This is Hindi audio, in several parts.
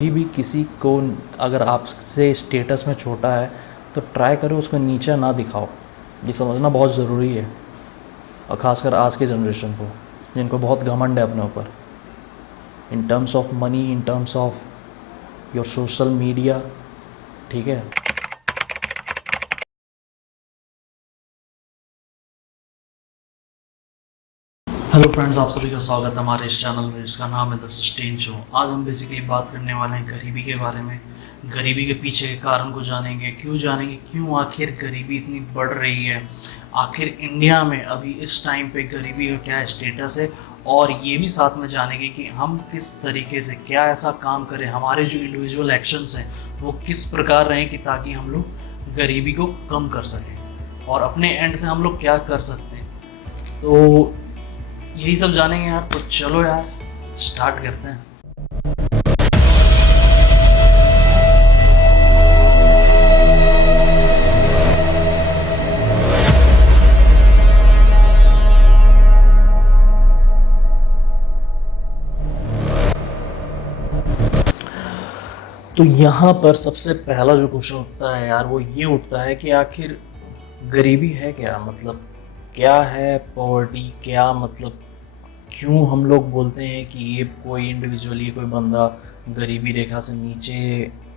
कभी भी किसी को अगर आपसे स्टेटस में छोटा है तो ट्राई करो उसको नीचा ना दिखाओ। ये समझना बहुत ज़रूरी है, और ख़ासकर आज के जनरेशन को, जिनको बहुत घमंड है अपने ऊपर, in terms of money, in terms of your social media. ठीक है। हेलो फ्रेंड्स, आप सभी का स्वागत है हमारे इस चैनल में जिसका नाम है द सस्टेन शो। आज हम बेसिकली बात करने वाले हैं गरीबी के बारे में। गरीबी के पीछे के कारण को जानेंगे, क्यों आखिर गरीबी इतनी बढ़ रही है, आखिर इंडिया में अभी इस टाइम पे गरीबी का क्या स्टेटस है, और ये भी साथ में जानेंगे कि हम किस तरीके से क्या ऐसा काम करें, हमारे जो इंडिविजुअल एक्शंस हैं वो किस प्रकार रहें कि ताकि हम लोग गरीबी को कम कर सकें, और अपने एंड से हम लोग क्या कर सकते हैं। तो यही सब जानेंगे यार। तो चलो यार स्टार्ट करते हैं। तो यहाँ पर सबसे पहला जो क्वेश्चन उठता है यार, वो ये उठता है कि आखिर गरीबी है क्या, मतलब क्या है पॉवर्टी, क्या मतलब क्यों हम लोग बोलते हैं कि ये कोई इंडिविजुअली कोई बंदा गरीबी रेखा से नीचे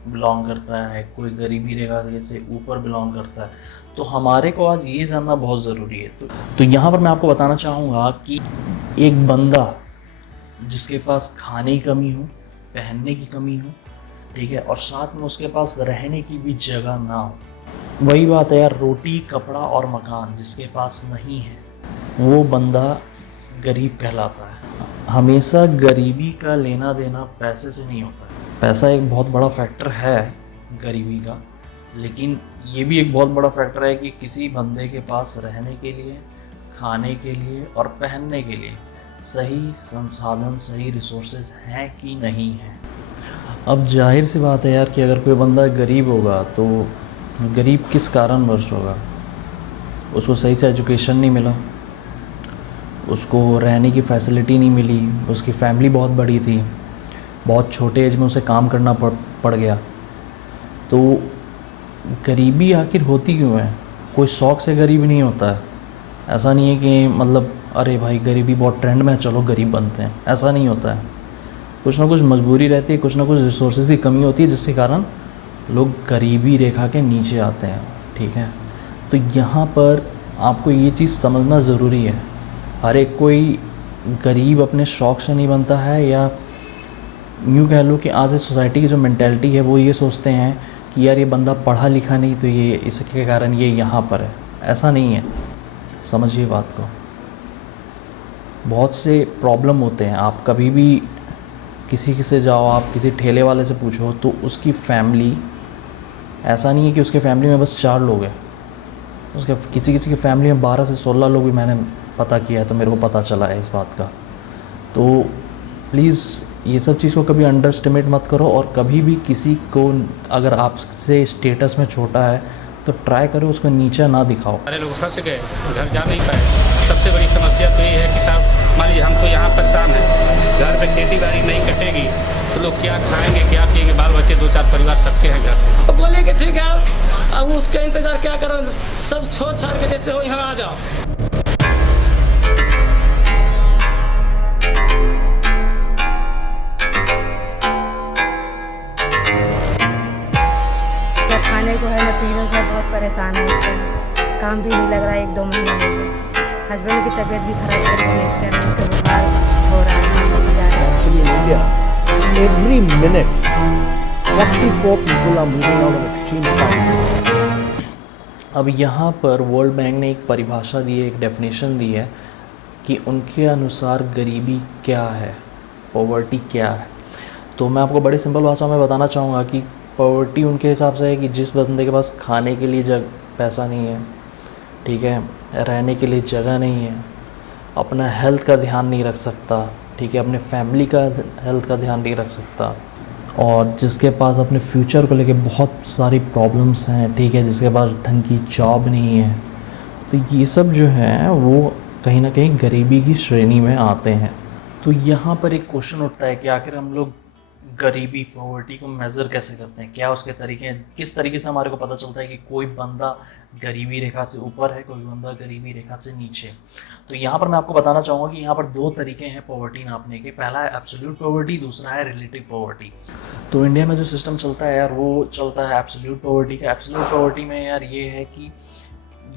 बिलोंग करता है, कोई गरीबी रेखा से ऊपर बिलोंग करता है। तो हमारे को आज ये जानना बहुत ज़रूरी है। तो यहाँ पर मैं आपको बताना चाहूँगा कि एक बंदा जिसके पास खाने की कमी हो, पहनने की कमी हो, ठीक है, और साथ में उसके पास रहने की भी जगह ना हो, वही बात है यार, रोटी कपड़ा और मकान जिसके पास नहीं है वो बंदा गरीब कहलाता है। हमेशा गरीबी का लेना देना पैसे से नहीं होता है। पैसा एक बहुत बड़ा फैक्टर है गरीबी का, लेकिन ये भी एक बहुत बड़ा फैक्टर है कि किसी बंदे के पास रहने के लिए, खाने के लिए और पहनने के लिए सही संसाधन, सही रिसोर्सेज हैं कि नहीं हैं। अब जाहिर सी बात है यार कि अगर कोई बंदा गरीब होगा तो गरीब किस कारणवश होगा। उसको सही से एजुकेशन नहीं मिला, उसको रहने की फैसिलिटी नहीं मिली, उसकी फैमिली बहुत बड़ी थी, बहुत छोटे एज में उसे काम करना पड़ गया। तो गरीबी आखिर होती क्यों है? कोई शौक़ से गरीब नहीं होता है। ऐसा नहीं है कि मतलब अरे भाई गरीबी बहुत ट्रेंड में है चलो गरीब बनते हैं, ऐसा नहीं होता है। कुछ ना कुछ मजबूरी रहती है, कुछ ना कुछ रिसोर्सेज की कमी होती है जिसके कारण लोग गरीबी रेखा के नीचे आते हैं। ठीक है। तो यहाँ पर आपको ये चीज़ समझना ज़रूरी है, हर एक कोई गरीब अपने शौक़ से नहीं बनता है, या यूँ कह लो कि आज इस सोसाइटी की जो मेंटालिटी है वो ये सोचते हैं कि यार ये बंदा पढ़ा लिखा नहीं तो ये इसके कारण ये यहाँ पर है। ऐसा नहीं है, समझिए बात को। बहुत से प्रॉब्लम होते हैं, आप कभी भी किसी से जाओ, आप किसी ठेले वाले से पूछो तो उसकी फैमिली, ऐसा नहीं है कि उसके फैमिली में बस 4 लोग हैं, उसके किसी की फैमिली में 12 से 16 लोग भी मैंने पता किया है, तो मेरे को पता चला है इस बात का। तो प्लीज़ ये सब चीज़ को कभी अंडर एस्टिमेट मत करो, और कभी भी किसी को अगर आपसे स्टेटस में छोटा है तो ट्राई करो उसको नीचा ना दिखाओ। सारे लोग फंस गए, घर जा नहीं पाए। सबसे बड़ी समस्या तो ये है कि साहब मान लीजिए हम तो यहाँ परेशान हैं, घर पे खेती बाड़ी नहीं कटेगी तो लोग क्या खाएंगे, क्या पिएंगे, बाल बच्चे 2-4 परिवार सबके हैं घर। तो बोले कि ठीक है, अब उसका इंतजार क्या करो, सब छोड़ छाड़ के देते हो यहाँ आ जाओ। खाने को है ना पीने को, बहुत परेशान है। काम भी नहीं लग रहा है 1-2 महीने हो गए। हस्बैंड की तबीयत भी खराब चल रही है, इस टाइम उनका बुखार हो रहा है, सब जा रहा है। Actually, in India, every minute, 44 people are moving out of extreme poverty. अब यहाँ पर वर्ल्ड बैंक ने एक परिभाषा दी है, एक डेफिनेशन दी है कि उनके अनुसार गरीबी क्या है, पॉवर्टी क्या है। तो मैं आपको बड़ी सिंपल भाषा में बताना चाहूँगा कि पॉवर्टी उनके हिसाब से है कि जिस बंदे के पास खाने के लिए पैसा नहीं है, ठीक है, रहने के लिए जगह नहीं है, अपना हेल्थ का ध्यान नहीं रख सकता, ठीक है, अपने फैमिली का हेल्थ का ध्यान नहीं रख सकता, और जिसके पास अपने फ्यूचर को लेके बहुत सारी प्रॉब्लम्स हैं, ठीक है, जिसके पास ढंग की जॉब नहीं है। तो ये सब जो है वो कहीं ना कहीं गरीबी की श्रेणी में आते हैं। तो यहाँ पर एक क्वेश्चन उठता है कि आखिर हम लोग गरीबी पॉवर्टी को मेज़र कैसे करते हैं, क्या उसके तरीके हैं, किस तरीके से हमारे को पता चलता है कि कोई बंदा गरीबी रेखा से ऊपर है, कोई बंदा गरीबी रेखा से नीचे। तो यहाँ पर मैं आपको बताना चाहूँगा कि यहाँ पर दो तरीके हैं पॉवर्टी नापने के। पहला है एब्सोल्यूट पॉवर्टी, दूसरा है रिलेटिव पॉवर्टी। तो इंडिया में जो सिस्टम चलता है यार, वो चलता है एब्सोल्यूट पॉवर्टी का। एब्सोल्यूट पॉवर्टी में यार ये है कि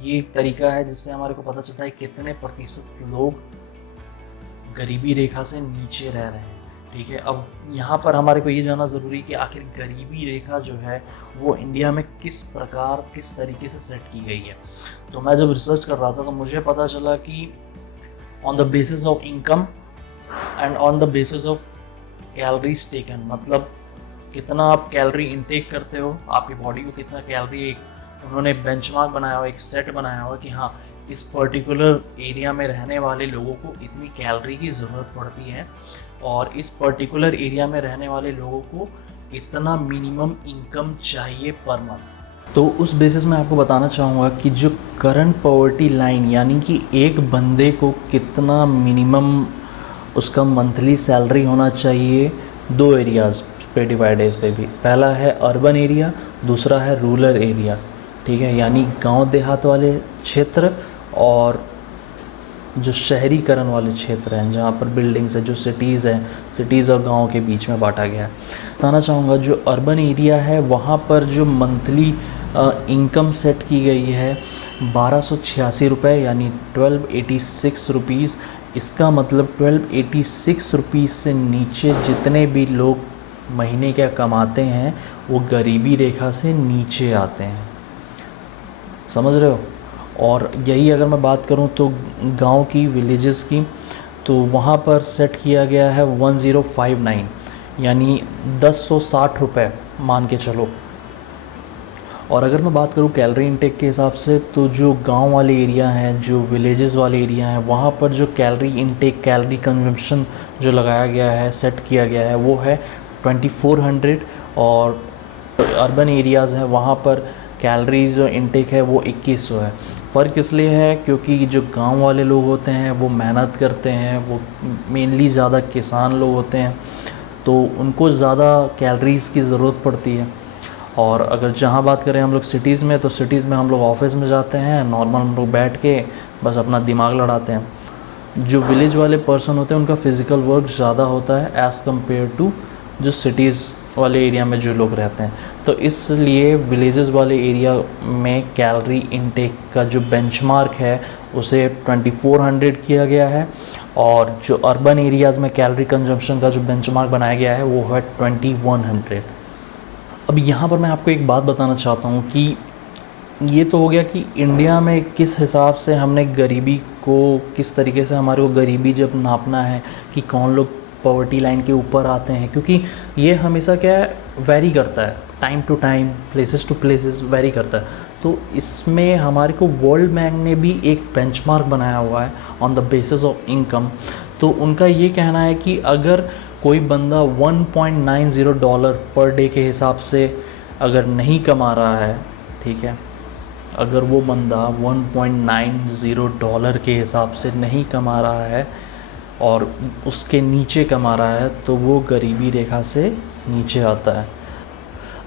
ये एक तरीका है जिससे हमारे को पता चलता है कितने प्रतिशत लोग गरीबी रेखा से नीचे रह रहे हैं। ठीक है, अब यहाँ पर हमारे को ये जानना ज़रूरी है कि आखिर गरीबी रेखा जो है वो इंडिया में किस प्रकार, किस तरीके से सेट की गई है। तो मैं जब रिसर्च कर रहा था तो मुझे पता चला कि on the basis of income and on the basis of calories taken, मतलब कितना आप कैलोरी इनटेक करते हो, आपकी बॉडी को कितना कैलोरी, एक उन्होंने बेंचमार्क बनाया हुआ, एक सेट बनाया हुआ कि हाँ इस पर्टिकुलर एरिया में रहने वाले लोगों को इतनी कैलोरी की ज़रूरत पड़ती है और इस पर्टिकुलर एरिया में रहने वाले लोगों को इतना मिनिमम इनकम चाहिए पर मंथ। तो उस बेसिस में आपको बताना चाहूँगा कि जो करंट पॉवर्टी लाइन, यानी कि एक बंदे को कितना मिनिमम उसका मंथली सैलरी होना चाहिए, दो एरियाज़ पे डिवाइड है इस पे भी। पहला है अर्बन एरिया, दूसरा है रूरल एरिया। ठीक है, यानी गांव देहात वाले क्षेत्र और जो शहरीकरण वाले क्षेत्र हैं जहाँ पर बिल्डिंग्स है, जो सिटीज़ हैं, सिटीज़ और गांव के बीच में बांटा गया है। बताना चाहूँगा जो अर्बन एरिया है वहाँ पर जो मंथली इनकम सेट की गई है 1286 रुपये, यानी 1286 रुपीज़। इसका मतलब 1286 रुपीज़ से नीचे जितने भी लोग महीने क्या कमाते हैं वो गरीबी रेखा से नीचे आते हैं, समझ रहे हो। और यही अगर मैं बात करूं तो गांव की, विलेजेस की, तो वहाँ पर सेट किया गया है 1059, यानी 1060 रुपये मान के चलो। और अगर मैं बात करूं कैलोरी इनटेक के हिसाब से, तो जो गांव वाले एरिया हैं, जो विलेजेस वाले एरिया हैं, वहाँ पर जो कैलोरी इनटेक, कैलोरी कंजम्पशन जो लगाया गया है, सेट किया गया है, वो है 2400। और अर्बन एरियाज़ हैं वहाँ पर कैलोरीज जो इनटेक है वो 2100 है। फ़र्क इसलिए है क्योंकि जो गांव वाले लोग होते हैं वो मेहनत करते हैं, वो मेनली ज़्यादा किसान लोग होते हैं, तो उनको ज़्यादा कैलोरीज़ की ज़रूरत पड़ती है। और अगर जहाँ बात करें हम लोग सिटीज़ में, तो सिटीज़ में हम लोग ऑफिस में जाते हैं, नॉर्मल हम लोग बैठ के बस अपना दिमाग लड़ाते हैं। जो विलेज वाले पर्सन होते हैं उनका फ़िज़िकल वर्क ज़्यादा होता है एज़ कम्पेयर टू जो सिटीज़ वाले एरिया में जो लोग रहते हैं। तो इसलिए विलेजेस वाले एरिया में कैलोरी इनटेक का जो बेंचमार्क है उसे 2400 किया गया है, और जो अर्बन एरियाज़ में कैलोरी कंजम्पशन का जो बेंचमार्क बनाया गया है वो है 2100। अब यहाँ पर मैं आपको एक बात बताना चाहता हूँ कि ये तो हो गया कि इंडिया में किस हिसाब से हमने गरीबी को, किस तरीके से हमारे को गरीबी जब नापना है कि कौन लोग पॉवर्टी लाइन के ऊपर आते हैं, क्योंकि ये हमेशा क्या है, वेरी करता है, time to time, places to places vary करता है। तो इसमें हमारे को वर्ल्ड बैंक ने भी एक बेंचमार्क बनाया हुआ है on the basis of income. तो उनका ये कहना है कि अगर कोई बंदा $1.90 पर डे के हिसाब से अगर नहीं कमा रहा है, ठीक है, अगर वो बंदा $1.90 के हिसाब से नहीं कमा रहा है और उसके नीचे कमा रहा है, तो वो गरीबी रेखा से नीचे आता है।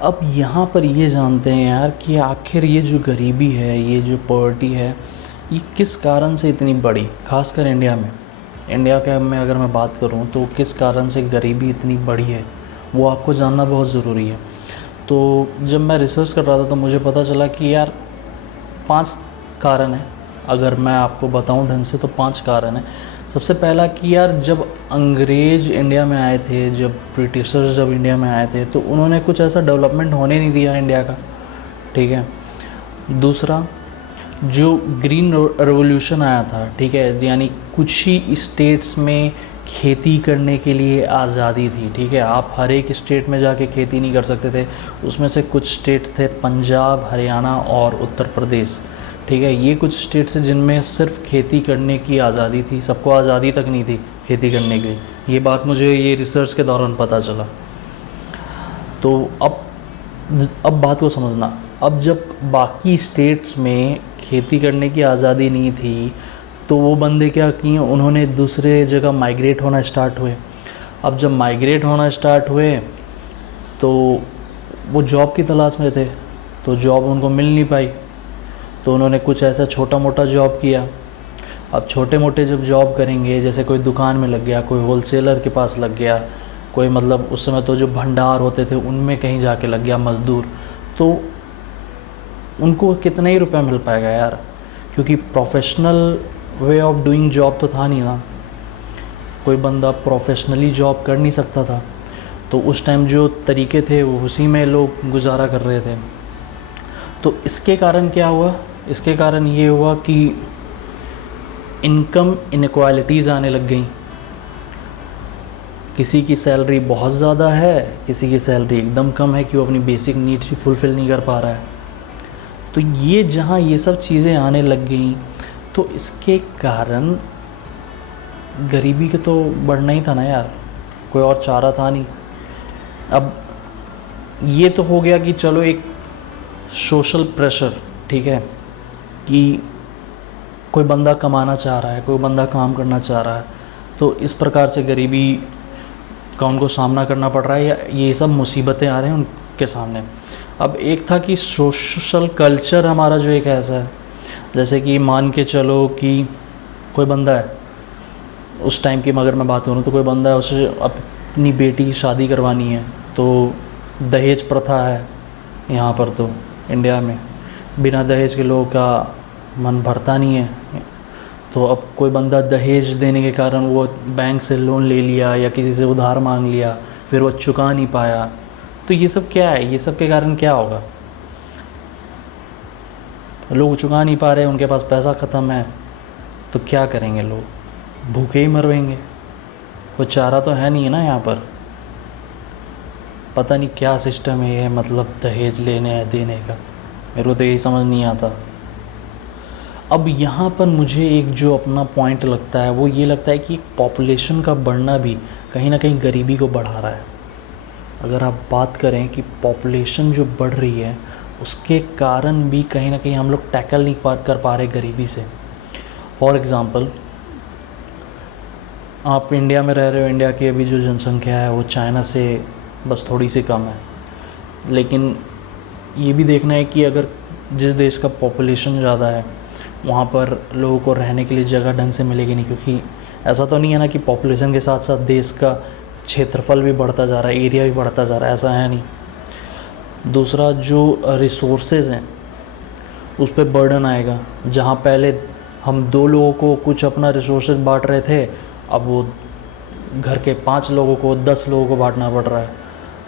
अब यहाँ पर ये जानते हैं यार कि आखिर ये जो गरीबी है, ये जो पॉवर्टी है, ये किस कारण से इतनी बड़ी, खासकर इंडिया में। इंडिया के में अगर मैं बात करूँ तो किस कारण से गरीबी इतनी बड़ी है वो आपको जानना बहुत ज़रूरी है। तो जब मैं रिसर्च कर रहा था तो मुझे पता चला कि यार 5 कारण हैं। अगर मैं आपको बताऊं ढंग से तो 5 कारण हैं। सबसे पहला कि यार जब अंग्रेज़ इंडिया में आए थे, जब ब्रिटिशर्स जब इंडिया में आए थे, तो उन्होंने कुछ ऐसा डेवलपमेंट होने नहीं दिया इंडिया का, ठीक है। दूसरा, जो ग्रीन रेवोल्यूशन आया था, ठीक है, यानी कुछ ही स्टेट्स में खेती करने के लिए आज़ादी थी, ठीक है। आप हर एक स्टेट में जाके खेती नहीं कर सकते थे। उसमें से कुछ स्टेट थे पंजाब, हरियाणा और उत्तर प्रदेश, ठीक है। ये कुछ स्टेट्स हैं जिनमें सिर्फ खेती करने की आज़ादी थी, सबको आज़ादी तक नहीं थी खेती करने की। ये बात मुझे ये रिसर्च के दौरान पता चला। तो अब बात को समझना, अब जब बाकी स्टेट्स में खेती करने की आज़ादी नहीं थी तो वो बंदे क्या किए, उन्होंने दूसरे जगह माइग्रेट होना स्टार्ट हुए। अब जब माइग्रेट होना स्टार्ट हुए तो वो जॉब की तलाश में थे, तो जॉब उनको मिल नहीं पाई, तो उन्होंने कुछ ऐसा छोटा मोटा जॉब किया। अब छोटे मोटे जब जॉब करेंगे, जैसे कोई दुकान में लग गया, कोई होलसेलर के पास लग गया, कोई मतलब उस समय तो जो भंडार होते थे उनमें कहीं जाके लग गया मज़दूर, तो उनको कितने ही रुपए मिल पाएगा यार, क्योंकि professional way of doing job तो था नहीं ना, कोई बंदा प्रोफेशनली जॉब कर नहीं सकता था। तो उस टाइम जो तरीके थे वो उसी में लोग गुजारा कर रहे थे। तो इसके कारण क्या हुआ, इसके कारण ये हुआ कि इनकम इनक्वालिटीज़ आने लग गई। किसी की सैलरी बहुत ज़्यादा है, किसी की सैलरी एकदम कम है कि वो अपनी बेसिक नीड्स भी फुलफ़िल नहीं कर पा रहा है। तो ये जहाँ ये सब चीज़ें आने लग गई, तो इसके कारण गरीबी के तो बढ़ना ही था ना यार, कोई और चारा था नहीं। अब ये तो हो गया कि चलो एक सोशल प्रेशर, ठीक है, कि कोई बंदा कमाना चाह रहा है, कोई बंदा काम करना चाह रहा है, तो इस प्रकार से गरीबी का उनको सामना करना पड़ रहा है, या ये सब मुसीबतें आ रहे हैं उनके सामने। अब एक था कि सोशल कल्चर हमारा जो एक ऐसा है, जैसे कि मान के चलो कि कोई बंदा है, उस टाइम की अगर मैं बात करूँ तो कोई बंदा है, उसे अपनी बेटी की शादी करवानी है, तो दहेज प्रथा है यहाँ पर, तो इंडिया में बिना दहेज के लोगों का मन भरता नहीं है। तो अब कोई बंदा दहेज देने के कारण वो बैंक से लोन ले लिया या किसी से उधार मांग लिया, फिर वो चुका नहीं पाया, तो ये सब क्या है, ये सब के कारण क्या होगा, लोग चुका नहीं पा रहे, उनके पास पैसा ख़त्म है, तो क्या करेंगे लोग, भूखे ही मरवेंगे, कोई चारा तो है नहीं है ना यहाँ पर। पता नहीं क्या सिस्टम है ये, मतलब दहेज लेने देने का, मेरे को तो यही समझ नहीं आता। अब यहाँ पर मुझे एक जो अपना पॉइंट लगता है वो ये लगता है कि पॉपुलेशन का बढ़ना भी कहीं ना कहीं गरीबी को बढ़ा रहा है। अगर आप बात करें कि पॉपुलेशन जो बढ़ रही है उसके कारण भी कहीं ना कहीं हम लोग टैकल नहीं कर पा रहे गरीबी से। फॉर एग्ज़ाम्पल, आप इंडिया में रह रहे हो, इंडिया की अभी जो जनसंख्या है वो चाइना से बस थोड़ी सी कम है, लेकिन ये भी देखना है कि अगर जिस देश का पॉपुलेशन ज़्यादा है वहाँ पर लोगों को रहने के लिए जगह ढंग से मिलेगी नहीं, क्योंकि ऐसा तो नहीं है ना कि पॉपुलेशन के साथ साथ देश का क्षेत्रफल भी बढ़ता जा रहा है, एरिया भी बढ़ता जा रहा है, ऐसा है नहीं। दूसरा, जो रिसोर्सेज हैं उस पर बर्डन आएगा। जहाँ पहले हम 2 लोगों को कुछ अपना रिसोर्सेज बांट रहे थे, अब वो घर के 5 लोगों को 10 लोगों को बांटना पड़ रहा है।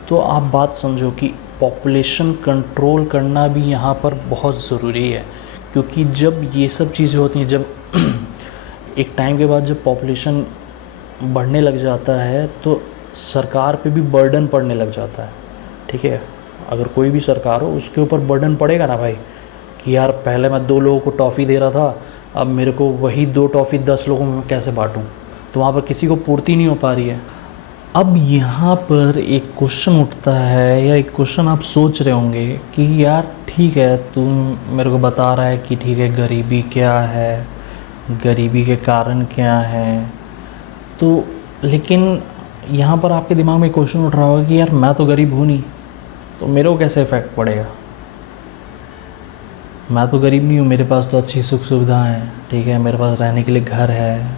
तो आप बात समझो कि पॉपुलेशन कंट्रोल करना भी यहाँ पर बहुत ज़रूरी है, क्योंकि जब ये सब चीज़ें होती हैं, जब एक टाइम के बाद जब पॉपुलेशन बढ़ने लग जाता है तो सरकार पे भी बर्डन पड़ने लग जाता है, ठीक है। अगर कोई भी सरकार हो उसके ऊपर बर्डन पड़ेगा ना भाई, कि यार पहले मैं 2 लोगों को टॉफ़ी दे रहा था, अब मेरे को वही 2 टॉफ़ी 10 लोगों में कैसे बांटूँ, तो वहाँ पर किसी को पूर्ति नहीं हो पा रही है। अब यहाँ पर एक क्वेश्चन उठता है, या एक क्वेश्चन आप सोच रहे होंगे कि यार ठीक है, तुम मेरे को बता रहा है कि ठीक है गरीबी क्या है, गरीबी के कारण क्या है, तो लेकिन यहाँ पर आपके दिमाग में क्वेश्चन उठ रहा होगा कि यार मैं तो गरीब हूँ नहीं, तो मेरे को कैसे इफ़ेक्ट पड़ेगा, मैं तो गरीब नहीं हूँ, मेरे पास तो अच्छी सुख सुविधा है, ठीक है, मेरे पास रहने के लिए घर है,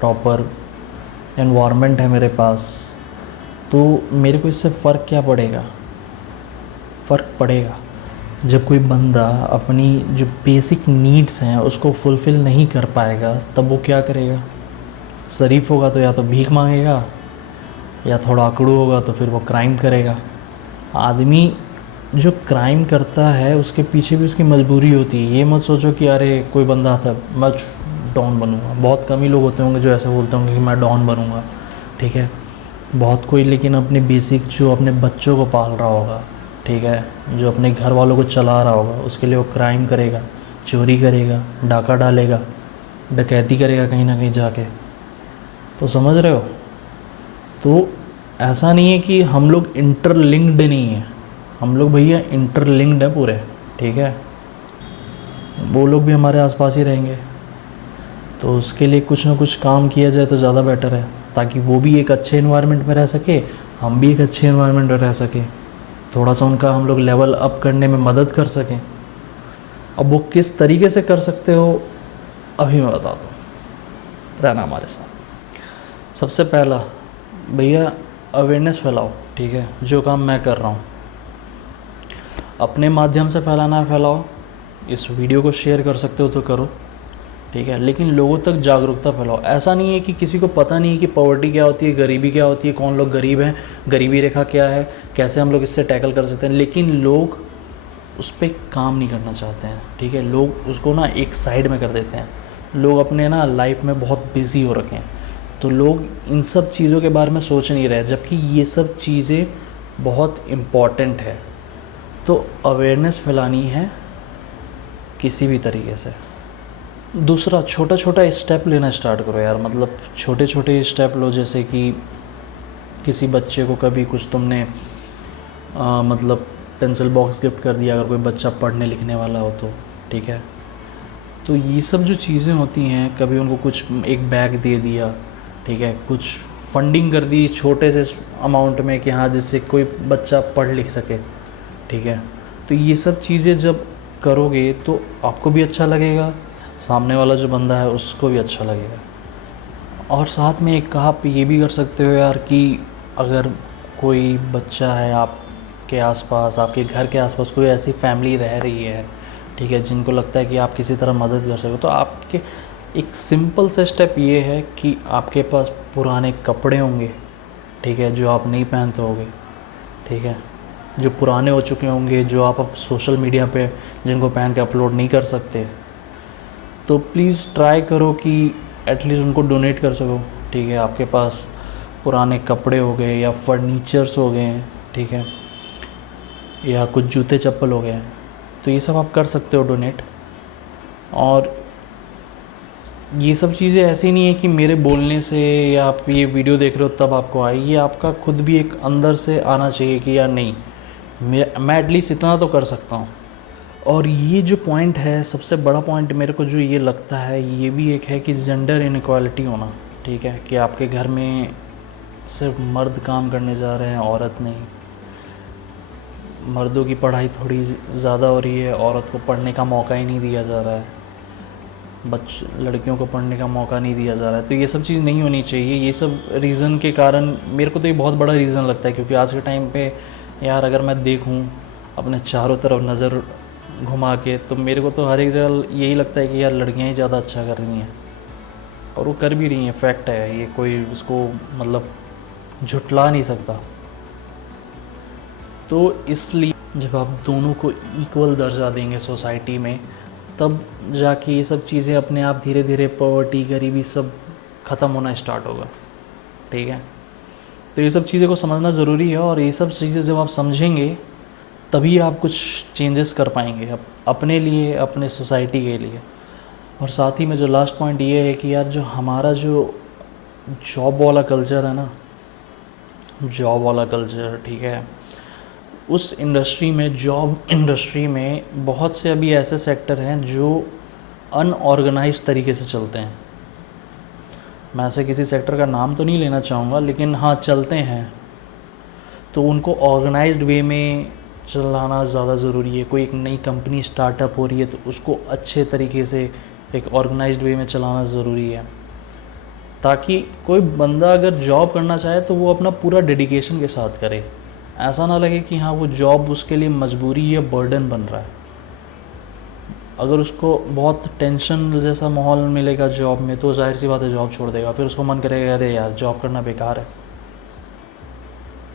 प्रॉपर एनवायरनमेंट है मेरे पास, तो मेरे को इससे फ़र्क क्या पड़ेगा। फ़र्क पड़ेगा जब कोई बंदा अपनी जो बेसिक नीड्स हैं उसको फुलफ़िल नहीं कर पाएगा, तब वो क्या करेगा। शरीफ होगा तो या तो भीख मांगेगा, या थोड़ा अकड़ू होगा तो फिर वो क्राइम करेगा। आदमी जो क्राइम करता है उसके पीछे भी उसकी मजबूरी होती है। ये मत सोचो कि अरे कोई बंदा आता है मैं डॉन बनूँगा, बहुत कम ही लोग होते होंगे जो ऐसे बोलते होंगे कि मैं डॉन बनूँगा, ठीक है, बहुत कोई, लेकिन अपने बेसिक जो अपने बच्चों को पाल रहा होगा, ठीक है, जो अपने घर वालों को चला रहा होगा, उसके लिए वो क्राइम करेगा, चोरी करेगा, डाका डालेगा, डकैती करेगा कहीं ना कहीं जाके। तो समझ रहे हो, तो ऐसा नहीं है कि हम लोग इंटरलिंक्ड नहीं हैं, हम लोग भैया इंटरलिंक्ड है पूरे, ठीक है। वो लोग भी हमारे आसपास ही रहेंगे, तो उसके लिए कुछ ना कुछ काम किया जाए तो ज़्यादा बेटर है, ताकि वो भी एक अच्छे एनवायरनमेंट में रह सके, हम भी एक अच्छे एनवायरनमेंट में रह सके। थोड़ा सा उनका हम लोग लेवल अप करने में मदद कर सकें। अब वो किस तरीके से कर सकते हो अभी मैं बता दूँ, रहना हमारे साथ। सबसे पहला भैया अवेयरनेस फैलाओ, ठीक है। जो काम मैं कर रहा हूँ अपने माध्यम से फैलाना है फैलाओ, इस वीडियो को शेयर कर सकते हो तो करो, ठीक है। लेकिन लोगों तक जागरूकता फैलाओ। ऐसा नहीं है कि किसी को पता नहीं है कि पॉवर्टी क्या होती है, गरीबी क्या होती है, कौन लोग गरीब हैं, गरीबी रेखा क्या है, कैसे हम लोग इससे टैकल कर सकते हैं, लेकिन लोग उस पर काम नहीं करना चाहते हैं, ठीक है। लोग उसको ना एक साइड में कर देते हैं। लोग अपने ना लाइफ में बहुत बिज़ी हो रखे हैं, तो लोग इन सब चीज़ों के बारे में सोच नहीं रहे, जबकि ये सब चीज़ें बहुत इम्पॉर्टेंट है। तो अवेयरनेस फैलानी है किसी भी तरीके से। दूसरा, छोटा छोटा स्टेप लेना स्टार्ट करो यार, मतलब छोटे छोटे स्टेप लो। जैसे कि किसी बच्चे को कभी कुछ तुमने मतलब पेंसिल बॉक्स गिफ्ट कर दिया, अगर कोई बच्चा पढ़ने लिखने वाला हो तो, ठीक है। तो ये सब जो चीज़ें होती हैं, कभी उनको कुछ एक बैग दे दिया, ठीक है, कुछ फंडिंग कर दी छोटे से अमाउंट में कि हाँ जिससे कोई बच्चा पढ़ लिख सके, ठीक है। तो ये सब चीज़ें जब करोगे तो आपको भी अच्छा लगेगा, सामने वाला जो बंदा है उसको भी अच्छा लगेगा। और साथ में एक आप ये भी कर सकते हो यार कि अगर कोई बच्चा है आपके आसपास, आपके घर के आसपास कोई ऐसी फैमिली रह रही है, ठीक है, जिनको लगता है कि आप किसी तरह मदद कर सको, तो आपके एक सिंपल सा स्टेप ये है कि आपके पास पुराने कपड़े होंगे, ठीक है, जो आप नहीं पहनते होगे, ठीक है, जो पुराने हो चुके होंगे, जो आप अब सोशल मीडिया पे जिनको पहन के अपलोड नहीं कर सकते, तो प्लीज़ ट्राई करो कि एटलीस्ट उनको डोनेट कर सको, ठीक है। आपके पास पुराने कपड़े हो गए या फर्नीचर्स हो गए हैं, ठीक है, या कुछ जूते चप्पल हो गए, तो ये सब आप कर सकते हो डोनेट। और ये सब चीज़ें ऐसी नहीं है कि मेरे बोलने से या आप ये वीडियो देख रहे हो तब आपको आई, ये आपका खुद भी एक अंदर से आना चाहिए कि यार नहीं, मैं एटलीस्ट इतना तो कर सकता हूँ। और ये जो पॉइंट है, सबसे बड़ा पॉइंट मेरे को जो ये लगता है, ये भी एक है कि जेंडर इनइक्वालिटी होना, ठीक है, कि आपके घर में सिर्फ मर्द काम करने जा रहे हैं, औरत नहीं। मर्दों की पढ़ाई थोड़ी ज़्यादा हो रही है, औरत को पढ़ने का मौका ही नहीं दिया जा रहा है, लड़कियों को पढ़ने का मौका नहीं दिया जा रहा है। तो ये सब चीज़ नहीं होनी चाहिए। ये सब रीज़न के कारण मेरे को तो ये बहुत बड़ा रीज़न लगता है, क्योंकि आज के टाइम पे यार अगर मैं देखूं अपने चारों तरफ नज़र घुमा के, तो मेरे को तो हर एक जगह यही लगता है कि यार लड़कियां ही ज़्यादा अच्छा कर रही हैं, और वो कर भी रही हैं, फैक्ट है ये, कोई उसको मतलब झुटला नहीं सकता। तो इसलिए जब आप दोनों को इक्वल दर्जा देंगे सोसाइटी में, तब जाके ये सब चीज़ें अपने आप धीरे धीरे पॉवर्टी, गरीबी सब ख़त्म होना स्टार्ट होगा, ठीक है। तो ये सब चीज़ें को समझना ज़रूरी है, और ये सब चीज़ें जब आप समझेंगे तभी आप कुछ चेंजेस कर पाएंगे अपने लिए, अपने सोसाइटी के लिए। और साथ ही में जो लास्ट पॉइंट ये है कि यार जो हमारा जो जॉब वाला कल्चर है ना, जॉब वाला कल्चर, ठीक है, उस इंडस्ट्री में, जॉब इंडस्ट्री में बहुत से अभी ऐसे सेक्टर हैं जो अनऑर्गेनाइज्ड तरीके से चलते हैं। मैं ऐसे किसी सेक्टर का नाम तो नहीं लेना चाहूँगा, लेकिन हाँ चलते हैं। तो उनको ऑर्गेनाइज्ड वे में चलाना ज़्यादा ज़रूरी है। कोई एक नई कंपनी स्टार्टअप हो रही है तो उसको अच्छे तरीके से एक ऑर्गेनाइज्ड वे में चलाना ज़रूरी है, ताकि कोई बंदा अगर जॉब करना चाहे तो वो अपना पूरा डेडिकेशन के साथ करे। ऐसा ना लगे कि हाँ वो जॉब उसके लिए मजबूरी या बर्डन बन रहा है। अगर उसको बहुत टेंशन जैसा माहौल मिलेगा जॉब में, तो जाहिर सी बात है जॉब छोड़ देगा। फिर उसको मन करेगा अरे यार जॉब करना बेकार है,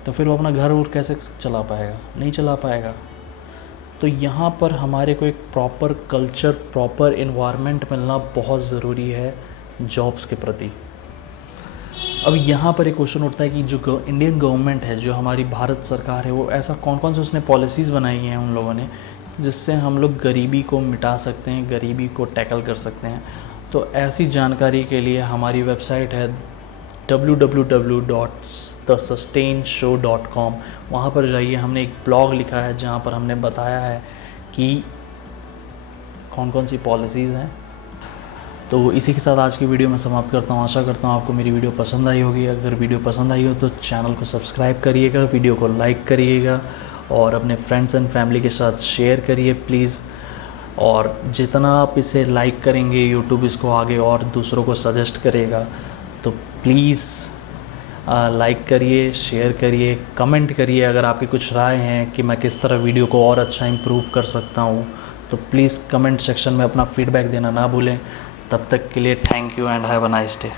तो फिर वो अपना घर और कैसे चला पाएगा, नहीं चला पाएगा। तो यहाँ पर हमारे को एक प्रॉपर कल्चर, प्रॉपर इन्वायरमेंट मिलना बहुत ज़रूरी है जॉब्स के प्रति। अब यहाँ पर एक क्वेश्चन उठता है कि जो इंडियन गवर्नमेंट है, जो हमारी भारत सरकार है, वो ऐसा कौन कौन से उसने पॉलिसीज़ बनाई हैं उन लोगों ने, जिससे हम लोग गरीबी को मिटा सकते हैं, गरीबी को टैकल कर सकते हैं। तो ऐसी जानकारी के लिए हमारी वेबसाइट है www.thesustainshow.com। वहाँ पर जाइए, हमने एक ब्लॉग लिखा है जहाँ पर हमने बताया है कि कौन कौन सी पॉलिसीज़ हैं। तो इसी के साथ आज की वीडियो मैं समाप्त करता हूँ। आशा करता हूँ आपको मेरी वीडियो पसंद आई होगी। अगर वीडियो पसंद आई हो तो चैनल को सब्सक्राइब करिएगा, वीडियो को लाइक करिएगा और अपने फ्रेंड्स एंड फैमिली के साथ शेयर करिए प्लीज़। और जितना आप इसे लाइक करेंगे यूट्यूब इसको आगे और दूसरों को सजेस्ट करेगा। तो प्लीज़ लाइक करिए, शेयर करिए, कमेंट करिए अगर आपकी कुछ राय हैं कि मैं किस तरह वीडियो को और अच्छा इम्प्रूव कर सकता हूँ, तो प्लीज़ कमेंट सेक्शन में अपना फीडबैक देना ना भूलें। तब तक के लिए thank you and have a nice day.